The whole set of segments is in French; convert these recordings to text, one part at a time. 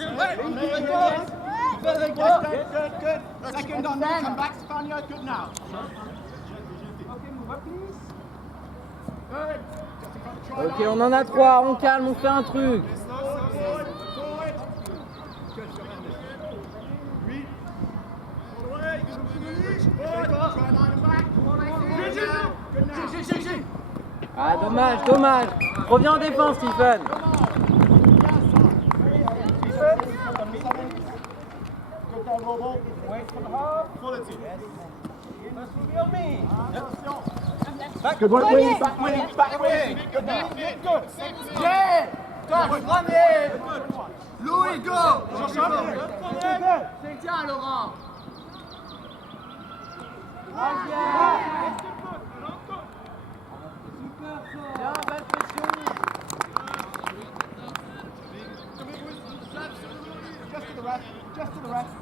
Good. Second on there, come back, Stefania. Good now. Ok, on en a 3, on calme, on fait un truc. Ah, dommage. Reviens en défense, Stephen. Good work, wing, back wing. Good now. Good. Yeah! Touch, run in! Louis, go! Tiens, Laurent! Bien, belle pression. Just to the rest.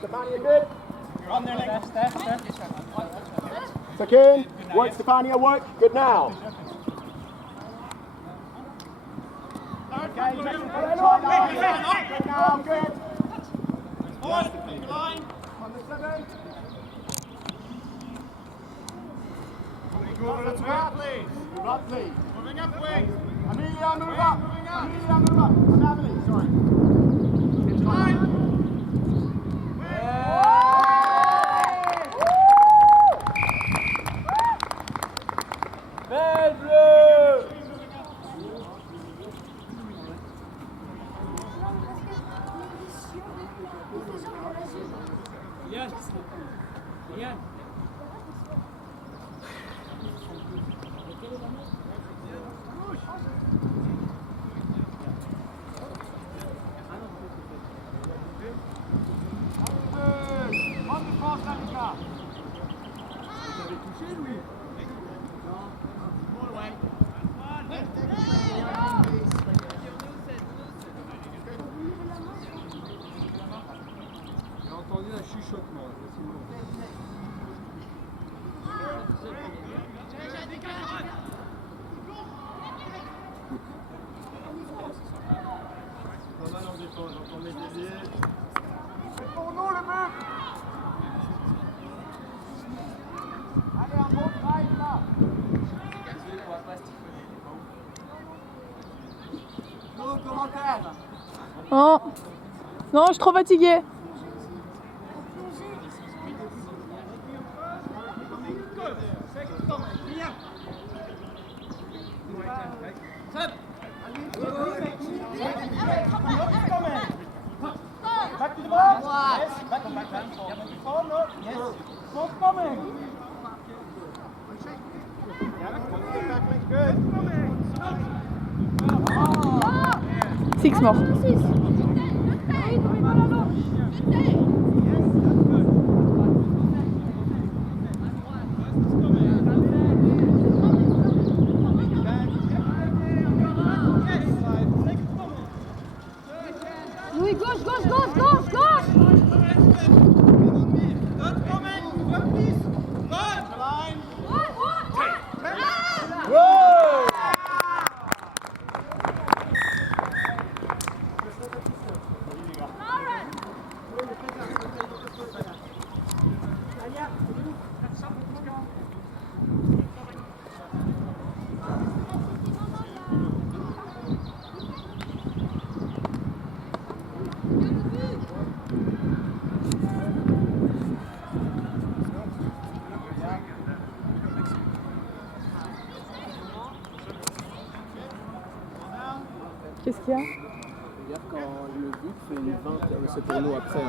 Stefania, good. On their legs. Second. Work, Stefania, work. Good now. Okay, good now, good. Line. On the 7. Move up, please. Moving up, wing. Amelia, move up. Emily, sorry. Line. Belle bleue. Yann. J'ai entendu un chuchotement. Pas mal en défense, j'entends mes déliés. C'est pour nous le but. Allez, un bon drive là. Nos commentaires. Oh. Non, je suis trop fatiguée. Back to the ball. Yes. Back. Oh no. Yes. Ball's coming. Good. 6 morts. Louis, gauche. Qu'est-ce qu'il y a? Hier quand le but fait une 20, c'est pour nous après.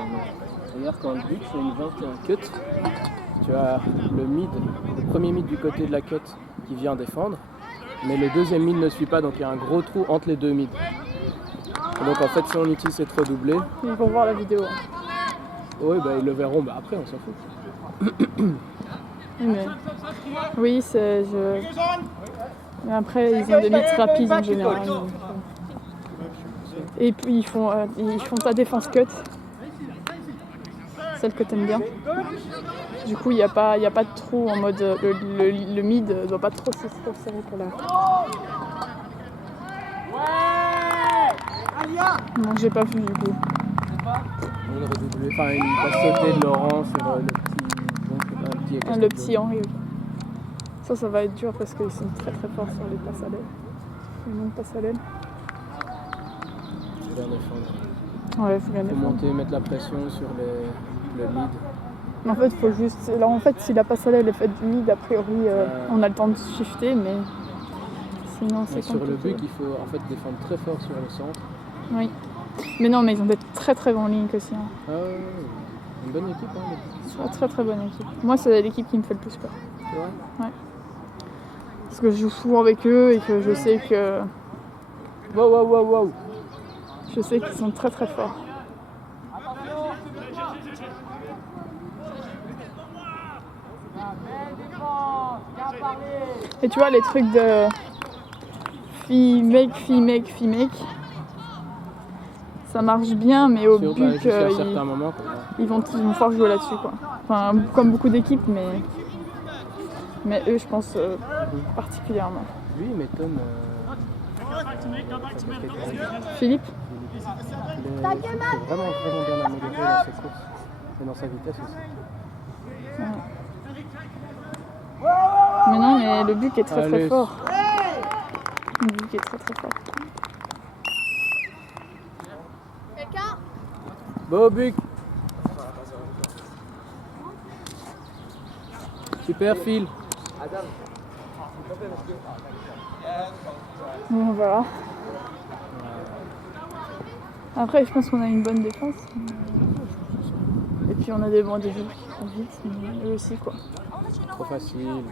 Hier quand le but fait une 21 cut, tu as le premier mid du côté de la cut qui vient défendre, mais le deuxième mid ne suit pas, donc il y a un gros trou entre les deux mids. Et donc en fait si on utilise cette redoublée... Ils vont voir la vidéo. Oui, bah, ils le verront, bah, après on s'en fout. Mais... Oui, c'est... Mais après, ils ont des mix rapides en général. Donc... Et puis ils font ta défense cut. Celle que t'aimes bien. Du coup, il n'y a pas de trou en mode le mid ne doit pas trop se serrer pour la. Non, j'ai pas vu du coup. Il aurait doublé, enfin il va sauter de Laurent sur Le petit Henri. Ok. Ça va être dur parce qu'ils sont très très forts sur les passes à l'aile. Les longues passes à l'aile. Faut bien défendre. Ouais, faut bien Faut défendre. monter, mettre la pression sur le mid. En fait, faut juste. Alors en fait, si la passe à l'aile est faite du mid, a priori, on a le temps de shifter, mais sinon c'est Mais sur compliqué. le but, il faut en fait défendre très fort sur le centre. Oui. Mais non, mais ils ont des très très bons lignes aussi. Hein. Ah ouais, une bonne équipe, hein, les Bucs. C'est une très très bonne équipe. Moi, c'est l'équipe qui me fait le plus peur. C'est vrai. Parce que je joue souvent avec eux et que je sais que. Wow. Je sais qu'ils sont très très forts. Et tu vois les trucs de fille-mec, ça marche bien, mais au but, jusqu'à un certain moment. ils vont fort jouer là-dessus, quoi. Enfin, comme beaucoup d'équipes, mais eux, je pense particulièrement. Lui, il m'étonne. Philippe? Il s'est vraiment bien amélioré dans ses courses et dans sa vitesse aussi. Ouais. Mais non, mais le but est très très fort. Le but est très très fort. Beau Buc. Super Phil. Bon, voilà. Après, je pense qu'on a une bonne défense. Et puis on a des joueurs qui courent vite, mais eux aussi, quoi. Trop facile.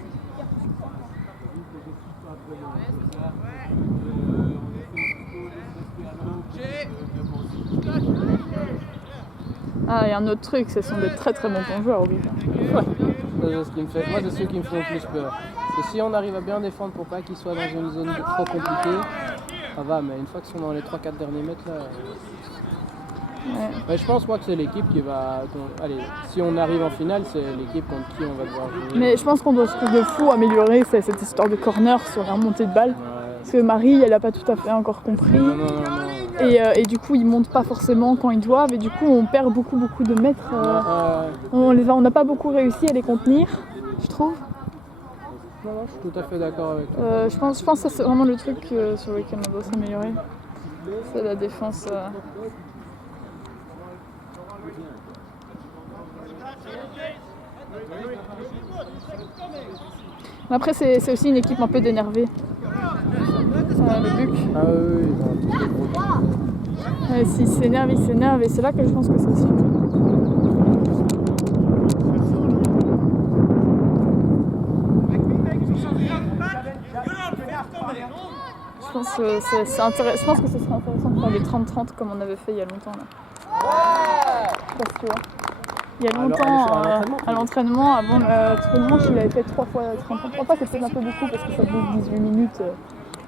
Ah, et un autre truc, ce sont des très très bons plongeurs au but. Ouais. C'est ce qui me fait. Moi, c'est ceux qui me font le plus peur. Parce que si on arrive à bien défendre pour pas qu'ils soient dans une zone trop compliquée, ça va, mais une fois qu'ils sont dans les 3-4 derniers mètres là. Ouais. Ouais, je pense moi que c'est l'équipe qui va. Allez, si on arrive en finale, c'est l'équipe contre qui on va devoir jouer. Mais je pense qu'on doit de fou améliorer cette histoire de corner sur la remontée de balle. Ouais. Parce que Marie, elle a pas tout à fait encore compris. Non. Et du coup, ils montent pas forcément quand ils doivent. Et du coup, on perd beaucoup de mètres. On n'a pas beaucoup réussi à les contenir, je trouve. Non, je suis tout à fait d'accord avec toi. Je pense que ça, c'est vraiment le truc sur lequel on doit s'améliorer. C'est la défense. Mais après, c'est aussi une équipe un peu d'énervés. Le Buc. Ah oui. S'ils s'énervent, ils s'énervent. Et c'est là que je pense que c'est aussi. Je pense que c'est intéressant. Je pense que ce serait intéressant de faire des 30-30 comme on avait fait il y a longtemps là. Je sais pas si tu vois. Il y a longtemps, à l'entraînement, avant le tournoi, je l'avais fait 3 fois 30. Je crois pas que c'est peut-être un peu beaucoup parce que ça bouge 18 minutes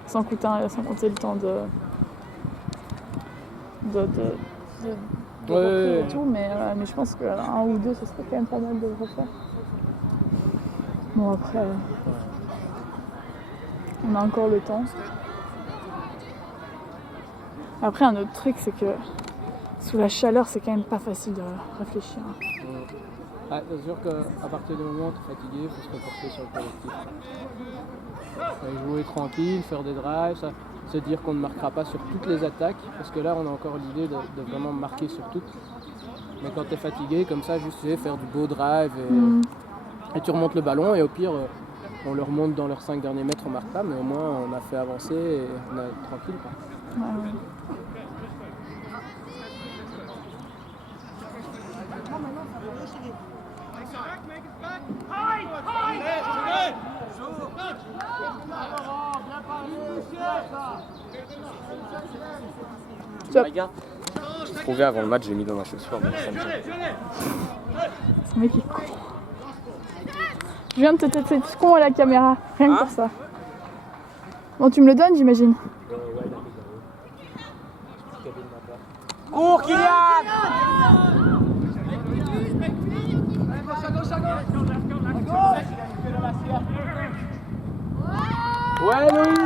sans compter le temps de repos et tout, mais je pense qu'un ou deux, ce serait quand même pas mal de le refaire. Bon, après, on a encore le temps. Après, un autre truc, c'est que sous la chaleur, c'est quand même pas facile de réfléchir. Ah, c'est sûr qu'à partir du moment où tu es fatigué, il faut se reporter sur le collectif. Jouer tranquille, faire des drives, se dire qu'on ne marquera pas sur toutes les attaques, parce que là on a encore l'idée de vraiment marquer sur toutes. Mais quand tu es fatigué, comme ça, juste faire du beau drive et tu remontes le ballon et au pire, on le remonte dans leurs 5 derniers mètres, on marque pas, mais au moins on a fait avancer et on est tranquille, quoi. Ouais. Regarde, j'ai trouvé avant le match, j'ai mis dans ma chaussure, mais ça me gêne. Ce mec est con. Je viens de te têter tout con à la caméra, rien que pour ça. Bon, tu me le donnes, j'imagine. Cours, Kylian! Ouais, Louis!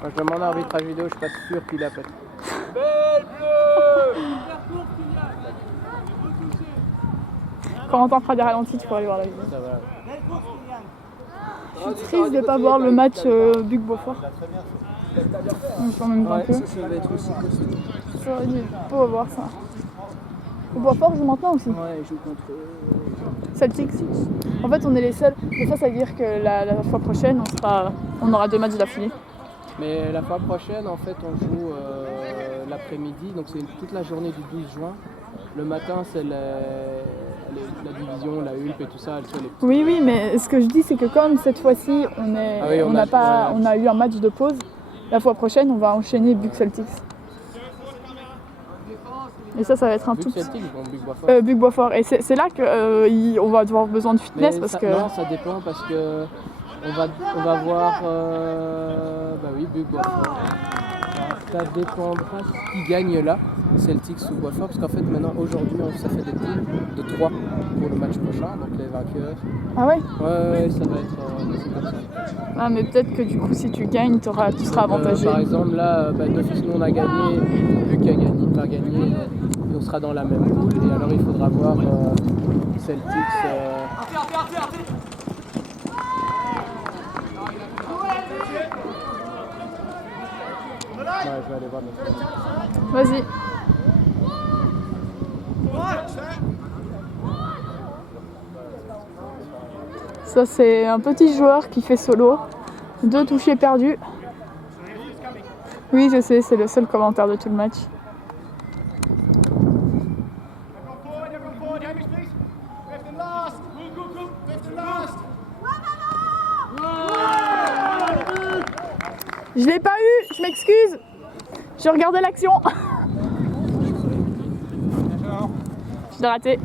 Moi, je demande à l'arbitrage vidéo, je suis pas sûr qu'il a fait. Quand on fera des ralentis, tu pourras aller voir la vidéo. Ça va. Je suis triste de ne pas voir le match Buc-Beaufort. En même temps que. Ça va être aussi possible. J'aurais dû pas voir ça. Au Beaufort joue maintenant aussi. Ouais, il joue contre Celtics. En fait, on est les seuls. Mais ça veut dire que la fois prochaine, on aura 2 matchs d'affilée. Mais la fois prochaine, en fait, on joue l'après-midi, donc c'est toute la journée du 12 juin. Le matin, c'est la division, la Hulp et tout ça. Oui, oui, mais ce que je dis, c'est que comme cette fois-ci, on a eu un match de pause, la fois prochaine, on va enchaîner Buc-Celtics. Et ça va être un tout petit... Buc-Beaufort. Et c'est là qu'on va avoir besoin de fitness parce que... Non, ça dépend parce que on va voir... bah oui, Buc-Beaufort. Ça dépendra qui gagne là, Celtics ou Beaufort, parce qu'en fait maintenant, aujourd'hui, ça fait des poules de 3 pour le match prochain, donc les vainqueurs. Ah ouais? Ouais, ça va être c'est comme ça. Ah mais peut-être que du coup, si tu gagnes, tu seras avantagé. Par exemple, là, d'office, nous on a gagné, Buc va gagner, et on sera dans la même poule, et alors il faudra voir Celtics... Ouais, je vais aller voir notre... Vas-y. Ça, c'est un petit joueur qui fait solo. 2 touchés perdus. Oui, je sais, c'est le seul commentaire de tout le match. Je l'ai pas eu, je m'excuse. Je regardais l'action. Je l'ai raté.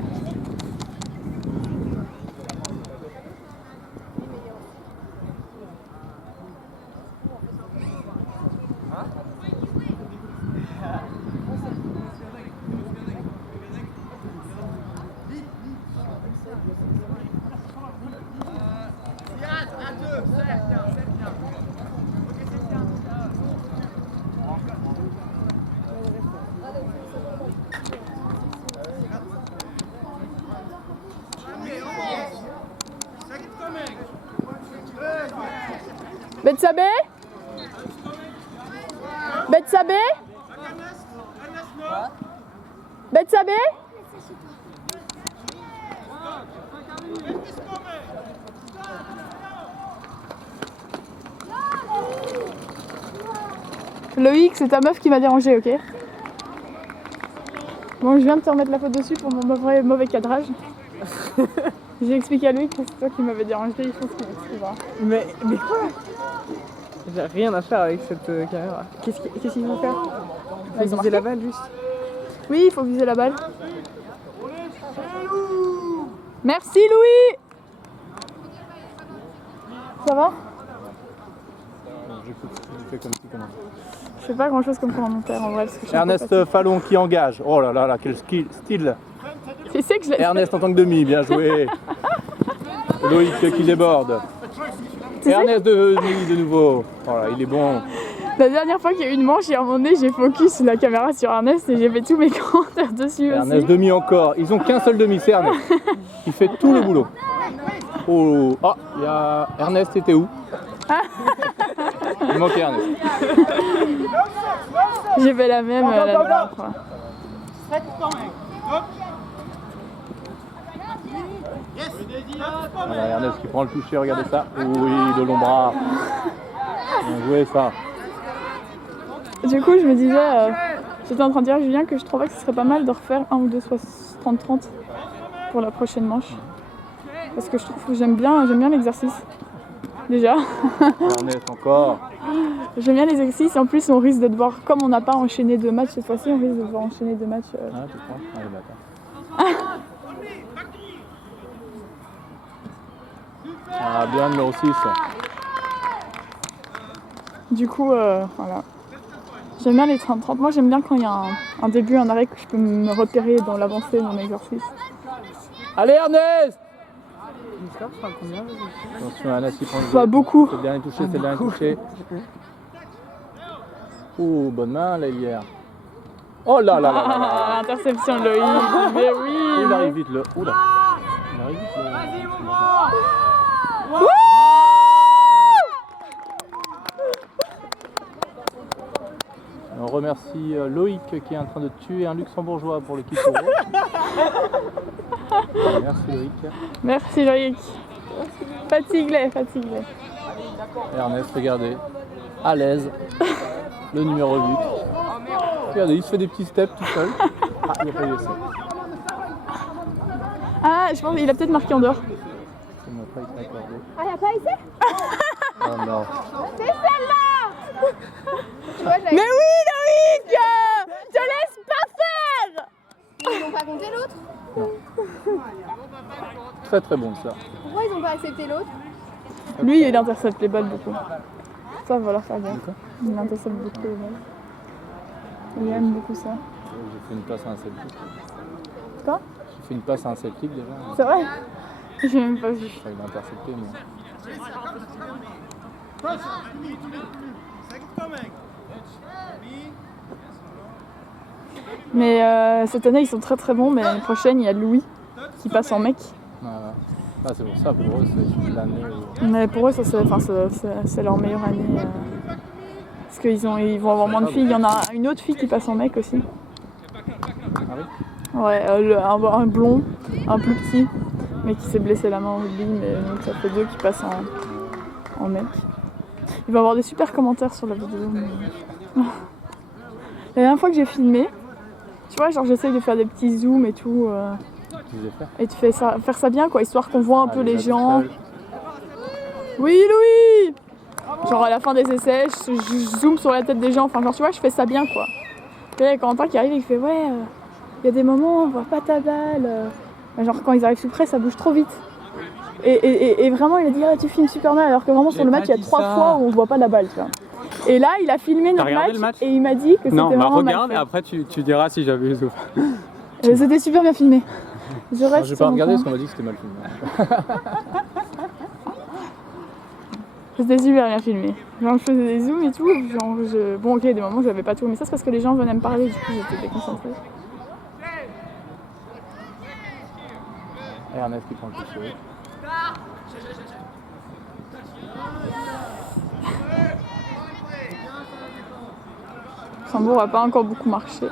Betsabé? Betsabé? Betsabé? Loïc, c'est ta meuf qui m'a dérangé, ok? Bon, je viens de te remettre la faute dessus pour mon mauvais cadrage. J'ai expliqué à Loïc que c'est toi qui m'avais dérangé, il faut qu'il m'excusera. Mais quoi? J'ai rien à faire avec cette caméra. Qu'est-ce qu'il faut faire? Il faut viser la balle juste. Oui, il faut viser la balle. Merci Louis. Ça va? Je fais comme si comment. Je fais pas grand chose comme commentaire en vrai. Parce que je suis Ernest Fallon qui engage. Oh là là, quel style. Tu sais que je l'ai Ernest en tant que demi, bien joué. Loïc qui déborde. Ernest de demi de nouveau. Voilà, il est bon. La dernière fois qu'il y a eu une manche, et à un moment donné, j'ai focus la caméra sur Ernest et j'ai fait tous mes commentaires dessus Ernest aussi. demi encore. Ils ont qu'un seul demi, c'est Ernest. Il fait tout le boulot. Oh, il y a Ernest, c'était où? Il manquait Ernest. J'ai fait la même la dernière fois. Voilà, Ernest qui prend le toucher, regardez ça. Oui, de long bras. Bien joué ça. Du coup, je me disais, j'étais en train de dire à Julien que je trouvais que ce serait pas mal de refaire un ou deux 30-30 pour la prochaine manche. Parce que je trouve que j'aime bien l'exercice. Déjà. Ernest encore. J'aime bien les exercices et en plus on risque de devoir, comme on n'a pas enchaîné 2 matchs cette fois-ci, on risque de devoir enchaîner 2 matchs. Ah, tu crois? Ah, d'accord. Ah, bien numéro 6. Du coup, voilà. J'aime bien les 30-30. Moi, j'aime bien quand il y a un début, un arrêt, que je peux me repérer dans l'avancée de mon exercice. Allez Ernest! Attention, Ernest, il prend le jeu. Pas beaucoup. C'est le dernier touché, c'est le dernier touché. Oh, bonne main, là, hier. Oh là là là là là. Ah, interception de Loïc. Mais oui. Il arrive vite, là. Oula. Il arrive vite, là. On remercie Loïc qui est en train de tuer un luxembourgeois pour l'équipe Euro. Merci Loïc. Merci Loïc. Fatigue-les. Et Ernest, regardez, à l'aise, le numéro 8. Regardez, il se fait des petits steps tout seul. Ah, il a pas eu l'essai. Ah, je pense qu'il a peut-être marqué en dehors. Ça ne m'a pas été accordé. Ah, y'a pas essai? Oh non. C'est celle-là! Tu vois, Mais oui Loïc, te laisse pas faire. Ils n'ont pas compté l'autre? Très très bon ça. Pourquoi ils n'ont pas accepté l'autre? Lui, il intercepte les balles beaucoup. Ça va leur faire bien. D'accord. Il intercepte beaucoup les balles. Il aime beaucoup ça. J'ai fait une passe à un Celtic. Quoi? J'ai fait une passe à un Celtic déjà. C'est vrai? J'ai même pas vu. Enfin, il a intercepté, mais... Mais cette année, ils sont très très bons. Mais l'année prochaine, il y a Louis qui passe en mec. Voilà. Ah, c'est pour ça, pour eux, c'est l'année où... Mais pour eux, ça, c'est leur meilleure année. Parce qu'ils ils vont avoir moins de filles. Il y en a une autre fille qui passe en mec aussi. Ah oui? Ouais, un blond, un plus petit, mais qui s'est blessé la main au rugby. Mais donc ça fait deux qui passent en mec. Il va y avoir des super commentaires sur la vidéo. Mais... La dernière fois que j'ai filmé, tu vois, genre j'essaye de faire des petits zooms et tout. Et tu fais ça, faire ça bien, quoi, histoire qu'on voit un peu les gens. Oui, Louis! Genre à la fin des essais, je zoome sur la tête des gens. Enfin, genre, tu vois, je fais ça bien, quoi. Puis là, il y a Quentin qui arrive et qui fait ouais, il y a des moments où on voit pas ta balle. Genre quand ils arrivent sous près, ça bouge trop vite. Et vraiment, il a dit ah, tu filmes super mal, alors que vraiment sur le match, il y a 3 fois où on voit pas la balle, tu vois. Et là, il a filmé notre match et il m'a dit que c'était vraiment mal fait. Non, regarde et après tu diras si j'avais eu ou pas. C'était super bien filmé. Je reste. Je vais pas regarder parce qu'on m'a dit que c'était mal filmé. C'était super bien filmé. Genre je faisais des zooms et tout. Genre bon ok, des moments je l'avais pas tout, mais ça c'est parce que les gens venaient me parler, du coup j'étais déconcentrée. Et Ernest qui prend le toucher. Luxembourg n'a pas encore beaucoup marqué.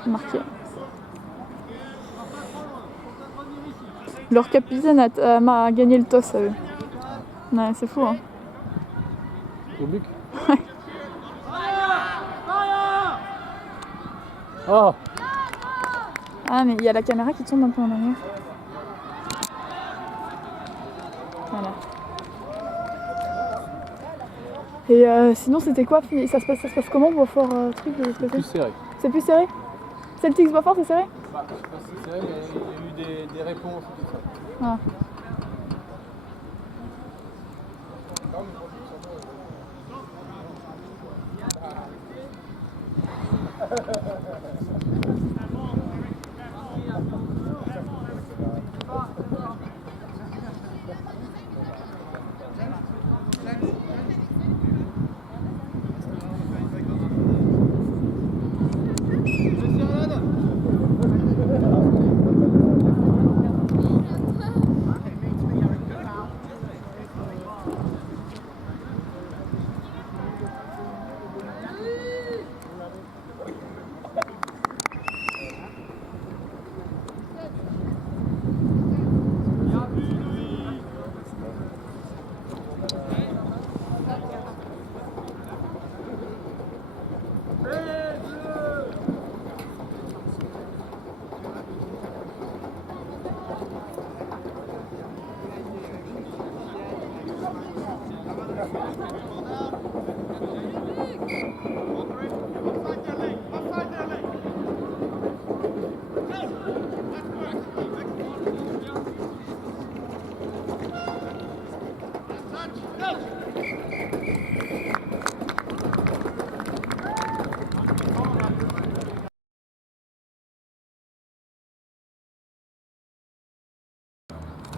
Leur capitaine a gagné le toss à eux. Ouais, c'est fou hein. Au but. Oh! Ah mais il y a la caméra qui tourne un peu en arrière. Voilà. Et sinon c'était quoi? Ça se passe comment Beaufort truc de l'autre côté? Plus serré. C'est plus serré? Celtics Beaufort c'est serré? Bah, je sais pas si c'est serré, mais il y a eu des réponses et tout ça. Ah.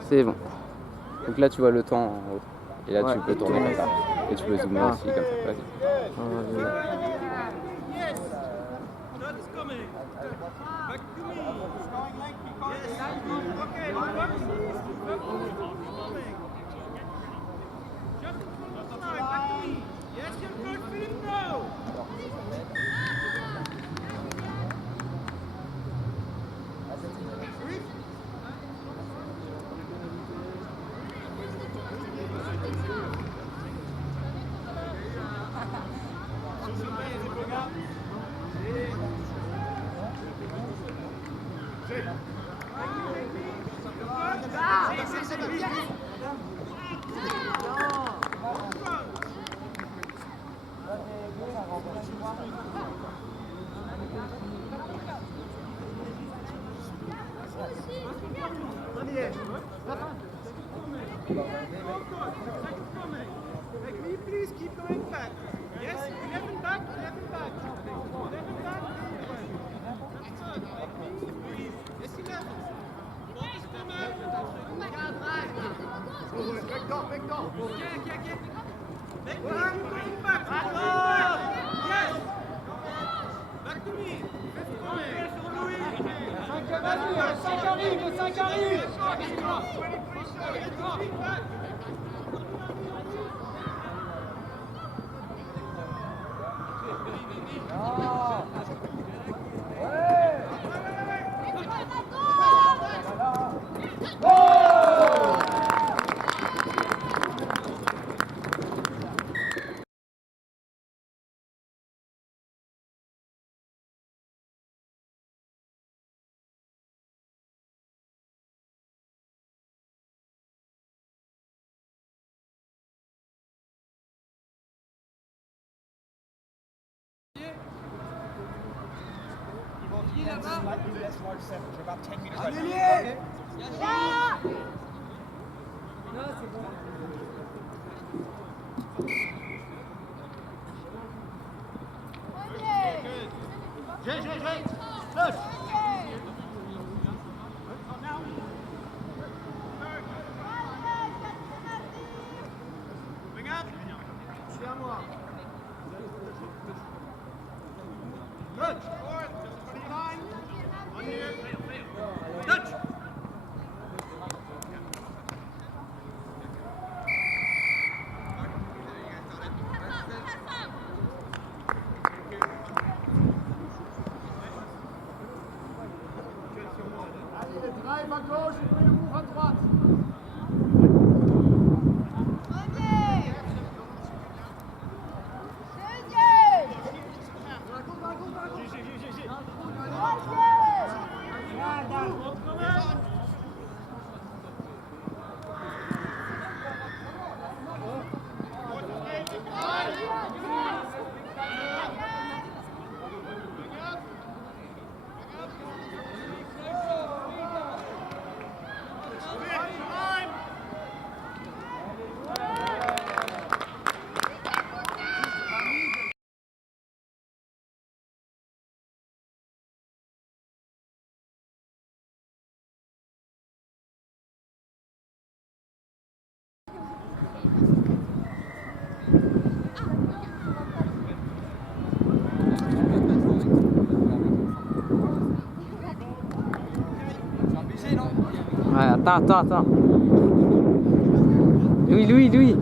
C'est bon. Donc là, tu vois le temps en haut. Et là, Ouais. tu peux tourner comme ça. Et tu peux zoomer Ah. aussi comme ça. Vas-y. Please keep going back. Yes, 11 back, 11 back. 11 back. Yes, 11. Keep going back. Yes. Back to me. Le 5 arrive, le 5 arrive. Drive à gauche et puis le move à droite. Ouais, attends. Louis.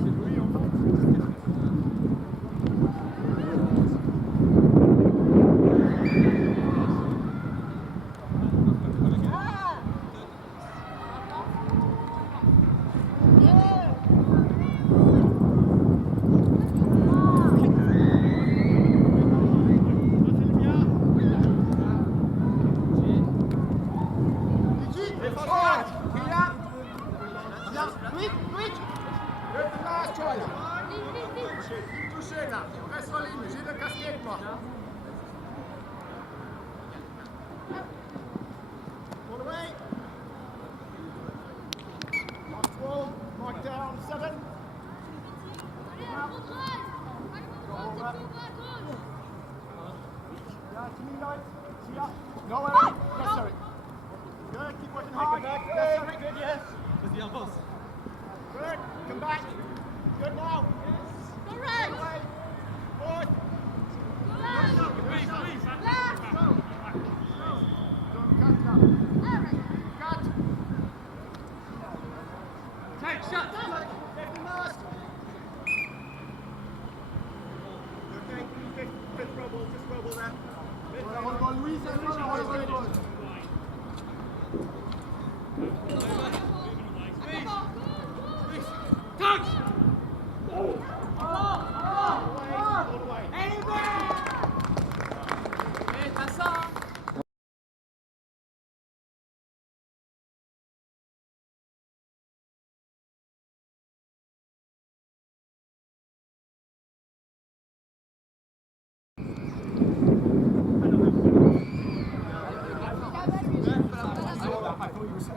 Touché là, reste en ligne, j'ai le casquette moi. All the way. Mark 12, mark down 7. No, necessary. Good, keep working hard. Necessary, good, yes. Good. Come back. Good now. Go right. Forward. Take shot. Fifth roll, just roll that. Hold on, Luis, hold on. Touch!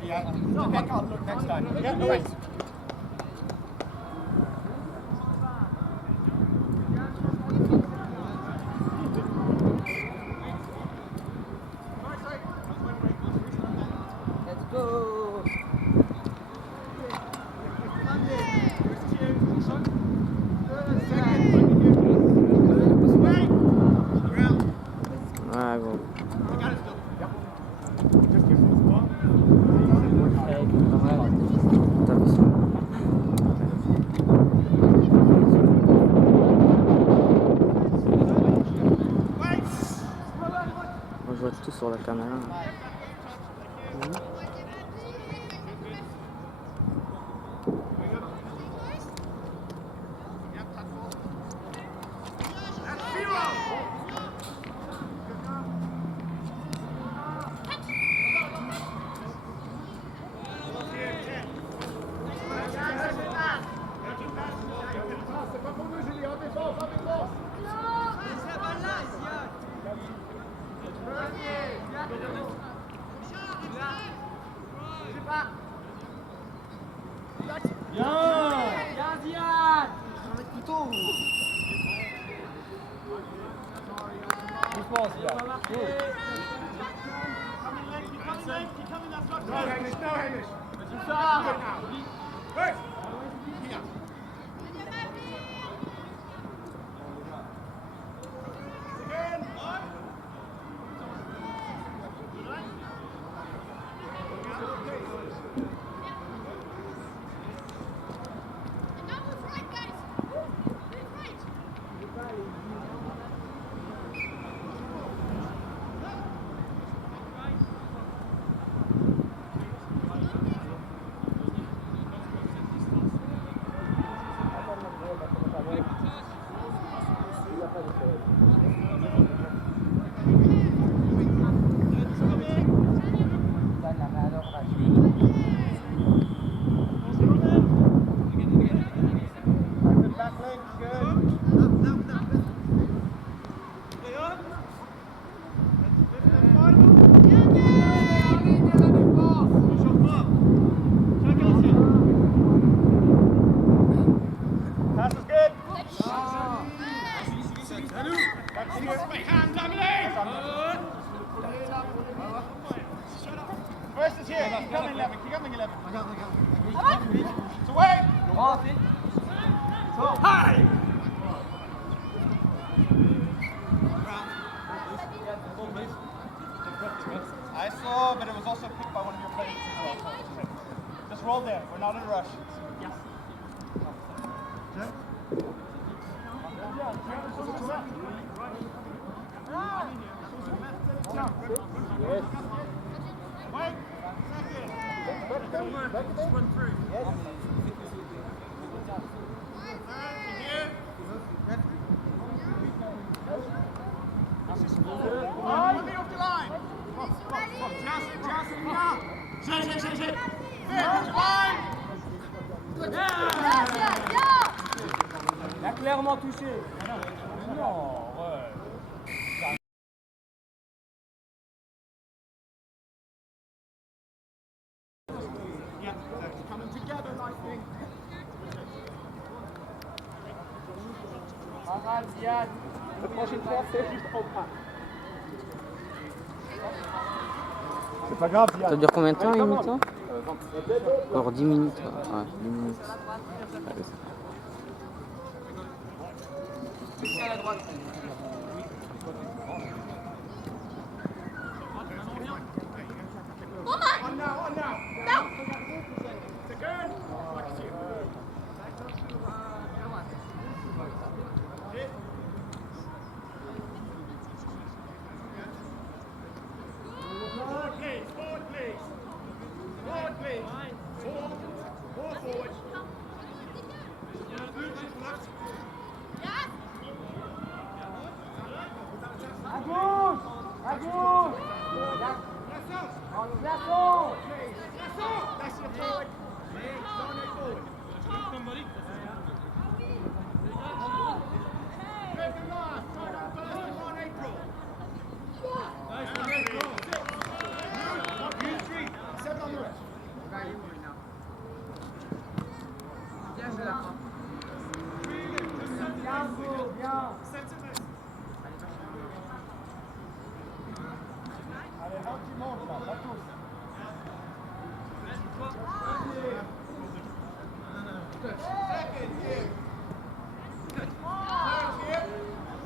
Yeah. I can't look next time. Yeah, Luis. Let's go. Ah, gros. T'as vu ça? On voit tout sur la caméra. No, Hamish, no, Hamish. Hey! Here. Again. First is here. Keep coming 11. Keep coming 11. It's away. Hi. I saw, but it was also picked by one of your players as well. Just roll there. We're not in a rush. Yes. Yes. Wait. Just run through. Yes. Off the line. Il a clairement touché. Non, ouais. Yeah, it's coming together, I think. La prochaine fois, c'est juste en bas. C'est pas grave, Ça dure combien de temps, une mi-temps? Encore 10 minutes. Ouais, 10 minutes. Allez, ça.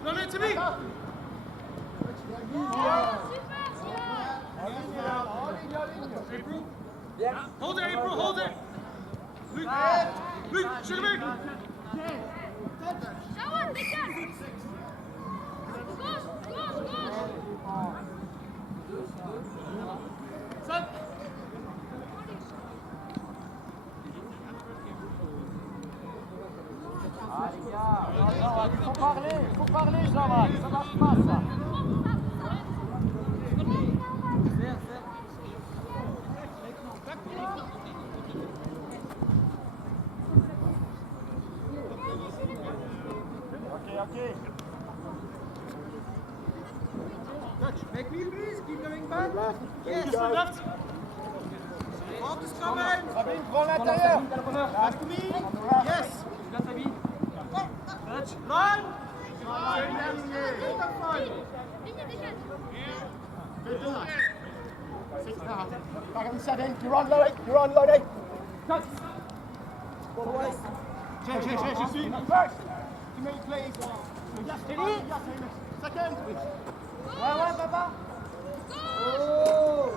Run it to me! Hold it, April, hold it! Luke, Luke, shoot him Faut parler, Jamal, ça marche pas ça. Okay. Make me please, keep going back. Yes, left. Focus coming. Sabine, prends l'intérieur. Back to me. Yes. Touch. Run. Sabine, you're on loading, you're on loading. Cut. Je suis. First, to me, please. Steady. Second. Ouais, papa. Oh.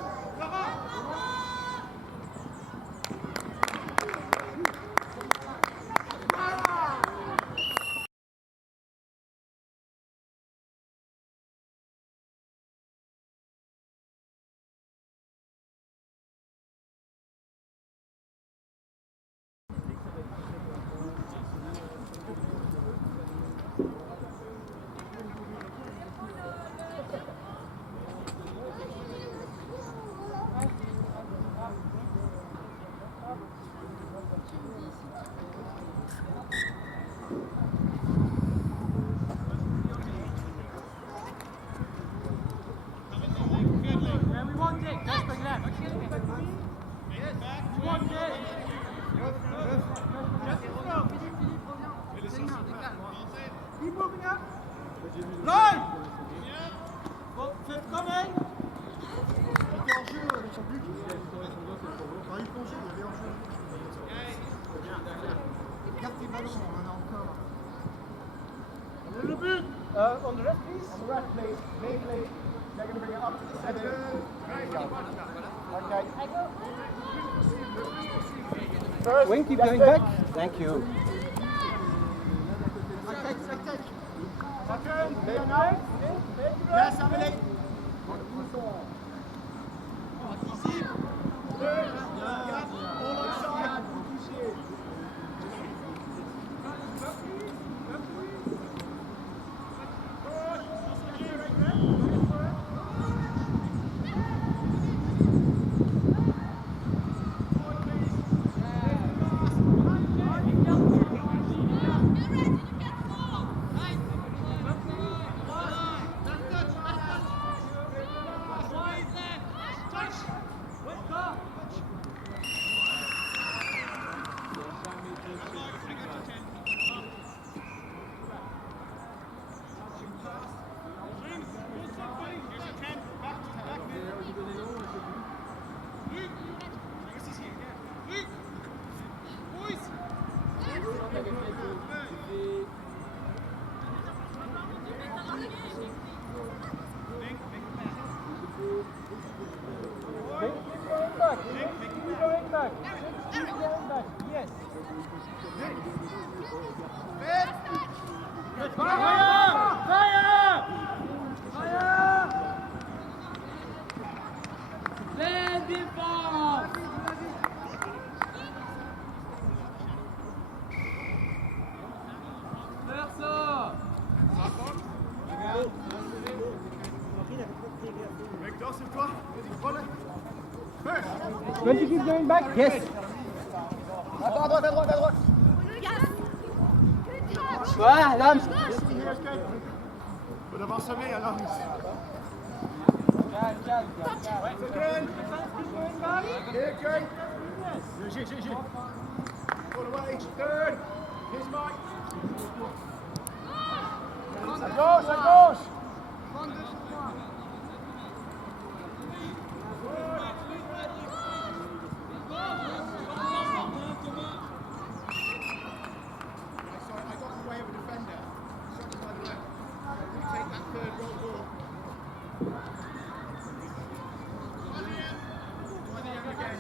Keep moving up. Line. Fifth coming. Il était en jeu avec son but. Quand il plongeait, il y avait en jeu. Garde tes ballons, on en a encore. Le but. On the left, please. On the left, please. Please. They're going to bring it up to the center. There you go. Okay. First, Wayne, keep going back. Thank you. Second, yes, Amélie. All on side. back. Keep going back. Keep going back. Yes. Fire! Fire! Fire! Les défenses! Verso! Victor, c'est toi. When you keep going back? Yes. À droite, à droite, à droite. Ouais, là. Faut d'abord semer alors. Calme. J'ai. All the way. Turn. Here's Mike. À gauche, à gauche.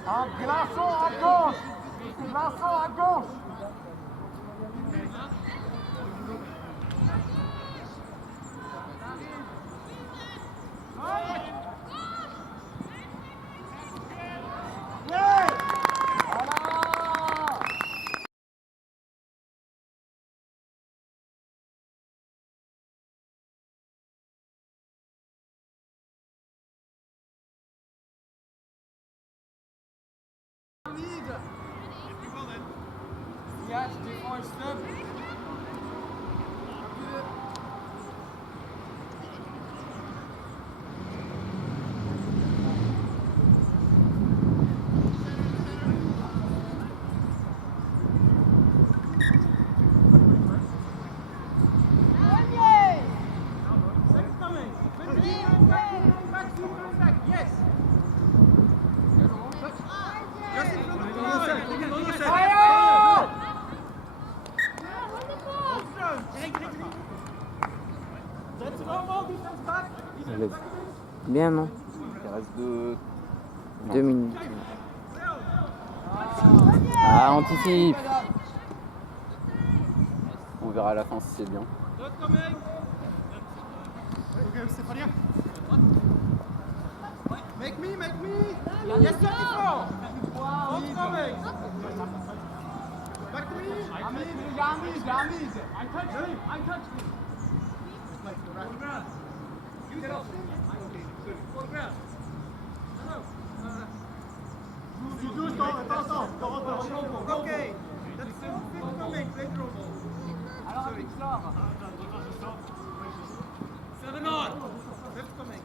Un glaçon à gauche. Glaçon à gauche. Yes, before step. Bien, non? Il reste 2 minutes. Ah, anticipe. On verra à la fin si c'est bien. Stéphania. Make me. Yes, 24. What's coming? Back to me. Yamid. I touched him. You get off. Okay, that's fifth coming, play through. Alors, Victor. 7 on. Fifth coming.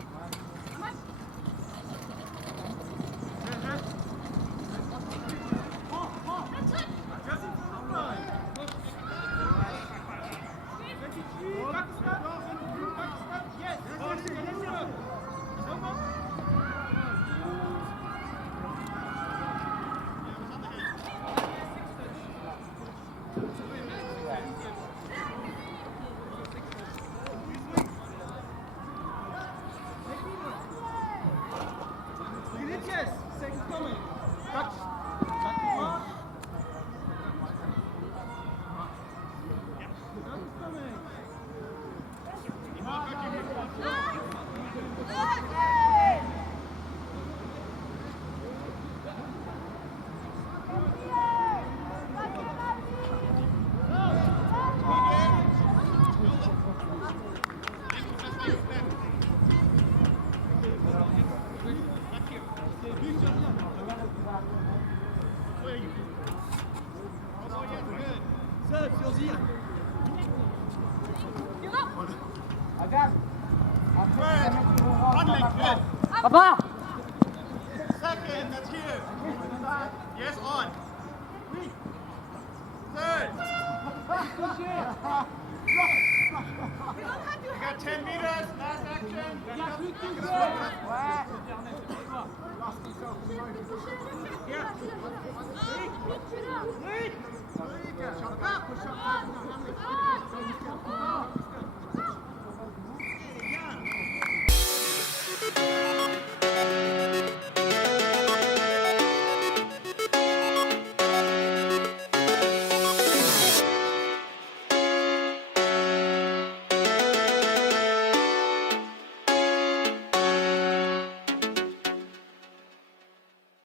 Papa! Second, that's here. Yes, on. Third. You got 10 meters, last action.